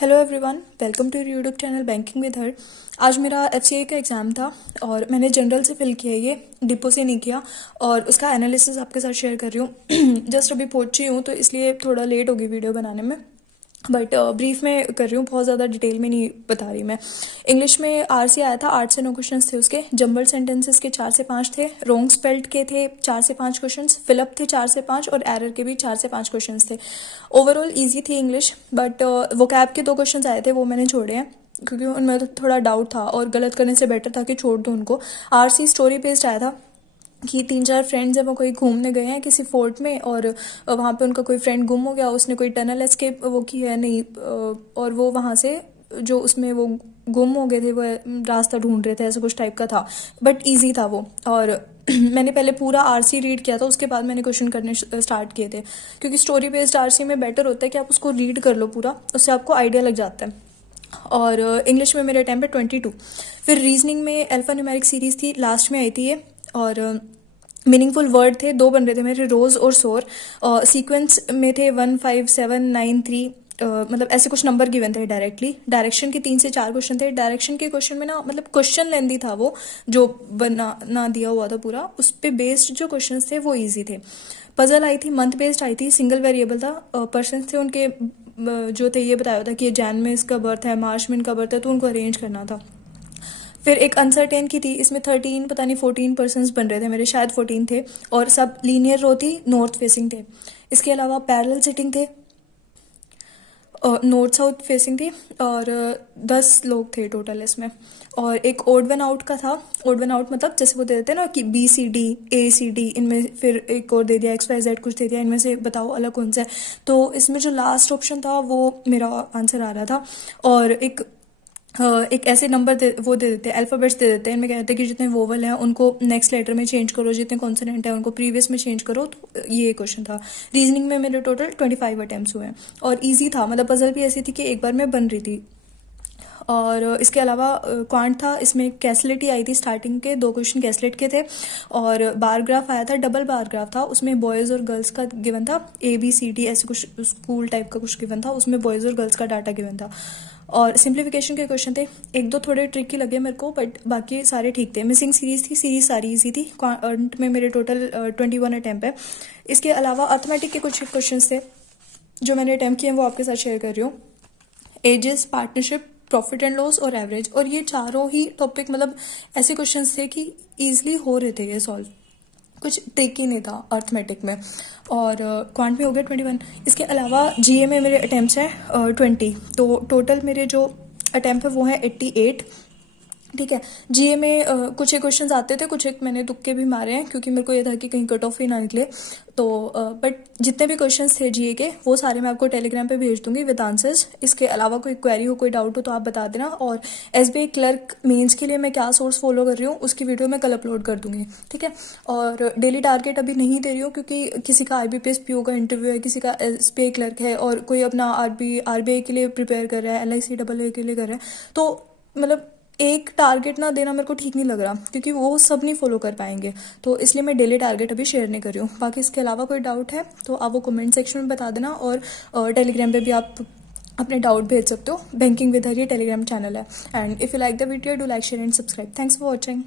Hello everyone, welcome to YouTube channel banking with her. आज मेरा FCA का exam था और मैंने जनरल से फिल किया, ये डिपो से नहीं किया और उसका एनालिसिस आपके साथ शेयर कर रही हूँ। जस्ट अभी पहुँची हूँ तो इसलिए थोड़ा लेट होगी वीडियो बनाने में, बट ब्रीफ में कर रही हूँ, बहुत ज़्यादा डिटेल में नहीं बता रही मैं। इंग्लिश में आरसी आया था, 8 से 9 क्वेश्चंस थे उसके। जंबल सेंटेंसेस के 4 से 5 थे। रॉन्ग स्पेल्ड के थे 4 से 5 क्वेश्चंस। फिलअप थे 4 से 5 और एरर के भी 4 से 5 क्वेश्चंस थे। ओवरऑल इजी थी इंग्लिश, बट वोकैब के 2 क्वेश्चंस आए थे, वो मैंने छोड़े हैं क्योंकि उनमें तो थोड़ा डाउट था और गलत करने से बेटर था कि छोड़ दूँ उनको। आरसी स्टोरी बेस्ड आया था कि 3-4 फ्रेंड्स हैं, वो कोई घूमने गए हैं किसी फोर्ट में और वहाँ पे उनका कोई फ्रेंड गुम हो गया। उसने कोई टनल एस्केप वो की है नहीं, और वो वहाँ से जो उसमें वो गुम हो गए थे वो रास्ता ढूंढ रहे थे, ऐसा कुछ टाइप का था, बट इजी था वो। और मैंने पहले पूरा आरसी रीड किया था, उसके बाद मैंने क्वेश्चन करने स्टार्ट किए थे, क्योंकि स्टोरी बेस्ड आरसी में बेटर होता है कि आप उसको रीड कर लो पूरा, उससे आपको आइडिया लग जाता है। और इंग्लिश में मेरे टाइम पे 22। फिर रीजनिंग में अल्फा न्यूमेरिक सीरीज थी, लास्ट में आई थी ये, और मीनिंगफुल वर्ड थे 2 बन रहे थे मेरे, रोज और सोर। सीक्वेंस में थे 1 5 7 9 3, मतलब ऐसे कुछ नंबर गिवन थे डायरेक्टली। डायरेक्शन के 3 से 4 क्वेश्चन थे। डायरेक्शन के क्वेश्चन में ना, मतलब क्वेश्चन लेंदी था वो, जो बना ना दिया हुआ था पूरा, उस पे बेस्ड जो क्वेश्चन थे वो इजी थे। पजल आई थी, मंथ बेस्ड आई थी, सिंगल वेरिएबल था। पर्सन थे उनके जो थे, ये बताया था कि ये जैन में इसका बर्थ है, मार्च में इनका बर्थ है, तो उनको अरेंज करना था। फिर एक अनसर्टेन की थी, इसमें 13 पता नहीं 14 पर्सन्स बन रहे थे मेरे, शायद 14 थे, और सब लीनियर रो थी, नॉर्थ फेसिंग थे। इसके अलावा पैरेलल सिटिंग थे, नॉर्थ साउथ फेसिंग थी, और 10 लोग थे टोटल इसमें। और एक ओड वन आउट का था। ओड वन आउट मतलब जैसे वो दे देते हैं ना कि BCD ACD, इनमें फिर एक और दे दिया XYZ कुछ दे दिया, इनमें से बताओ अलग कौन सा है। तो इसमें जो लास्ट ऑप्शन था वो मेरा आंसर आ रहा था। और एक ऐसे नंबर वो दे देते हैं, अल्फ़ाबेट्स दे देते हैं, इनमें कहते हैं कि जितने वोवल हैं उनको नेक्स्ट लेटर में चेंज करो, जितने कॉन्सोनेंट हैं उनको प्रीवियस में चेंज करो। तो ये क्वेश्चन था। रीजनिंग में मेरे टोटल 25 अटैम्प्ट्स हुए हैं और इजी था, मतलब पजल भी ऐसी थी कि एक बार में बन रही थी। और इसके अलावा क्वांट था, इसमें कैसलेट ही आई थी। स्टार्टिंग के 2 क्वेश्चन कैसलेट के थे, और बार ग्राफ आया था, डबल बार ग्राफ था। उसमें बॉयज़ और गर्ल्स का गिवन था, ABCD ऐसे कुछ स्कूल टाइप का कुछ गिवन था, उसमें बॉयज़ और गर्ल्स का डाटा गिवन था। और सिंप्लीफिकेशन के क्वेश्चन थे, 1-2 थोड़े ट्रिकी लगे मेरे को, बट बाकी सारे ठीक थे। मिसिंग सीरीज थी, सीरीज सारी इजी थी। क्वांट में मेरे टोटल 21 अटैम्प्ट है। इसके अलावा अर्थमेटिक के कुछ क्वेश्चन थे जो मैंने अटैम्प्ट किए हैं, वो आपके साथ शेयर कर रही हूँ। Ages, partnership, profit and loss और एवरेज, और ये चारों ही टॉपिक मतलब ऐसे क्वेश्चंस थे कि ईजिली हो रहे थे ये सॉल्व, कुछ ट्रिकी नहीं था अर्थमेटिक में। और क्वांट में हो गया 21। इसके अलावा GA में मेरे अटैम्प्ट्स हैं 20, तो टोटल मेरे जो अटैम्प्ट है वो है 88। ठीक है। GA में कुछ एक क्वेश्चंस आते थे, कुछ एक मैंने तुक्के भी मारे हैं, क्योंकि मेरे को ये था कि कहीं कट ऑफ ही ना निकले। तो बट जितने भी क्वेश्चंस थे GA के, वो सारे मैं आपको टेलीग्राम पे भेज दूंगी विद आंसर्स। इसके अलावा कोई क्वेरी हो, कोई डाउट हो तो आप बता देना। और SBI क्लर्क मेंस के लिए मैं क्या सोर्स फॉलो कर रही हूँ, उसकी वीडियो मैं कल अपलोड कर दूंगी। ठीक है। और डेली टारगेट अभी नहीं दे रही हूँ, क्योंकि किसी का IBPS PO का इंटरव्यू है, किसी का SBI क्लर्क है, और कोई अपना RBI के लिए प्रिपेयर कर रहा है, LIC AA के लिए कर रहा है। तो मतलब एक टारगेट ना देना मेरे को ठीक नहीं लग रहा, क्योंकि वो सब नहीं फॉलो कर पाएंगे, तो इसलिए मैं डेली टारगेट अभी शेयर नहीं कर रही हूँ। बाकी इसके अलावा कोई डाउट है तो आप वो कमेंट सेक्शन में बता देना, और टेलीग्राम पे भी आप अपने डाउट भेज सकते हो। बैंकिंग विद हर ये टेलीग्राम चैनल है। And if you like the video, do like, share and subscribe. Thanks for watching.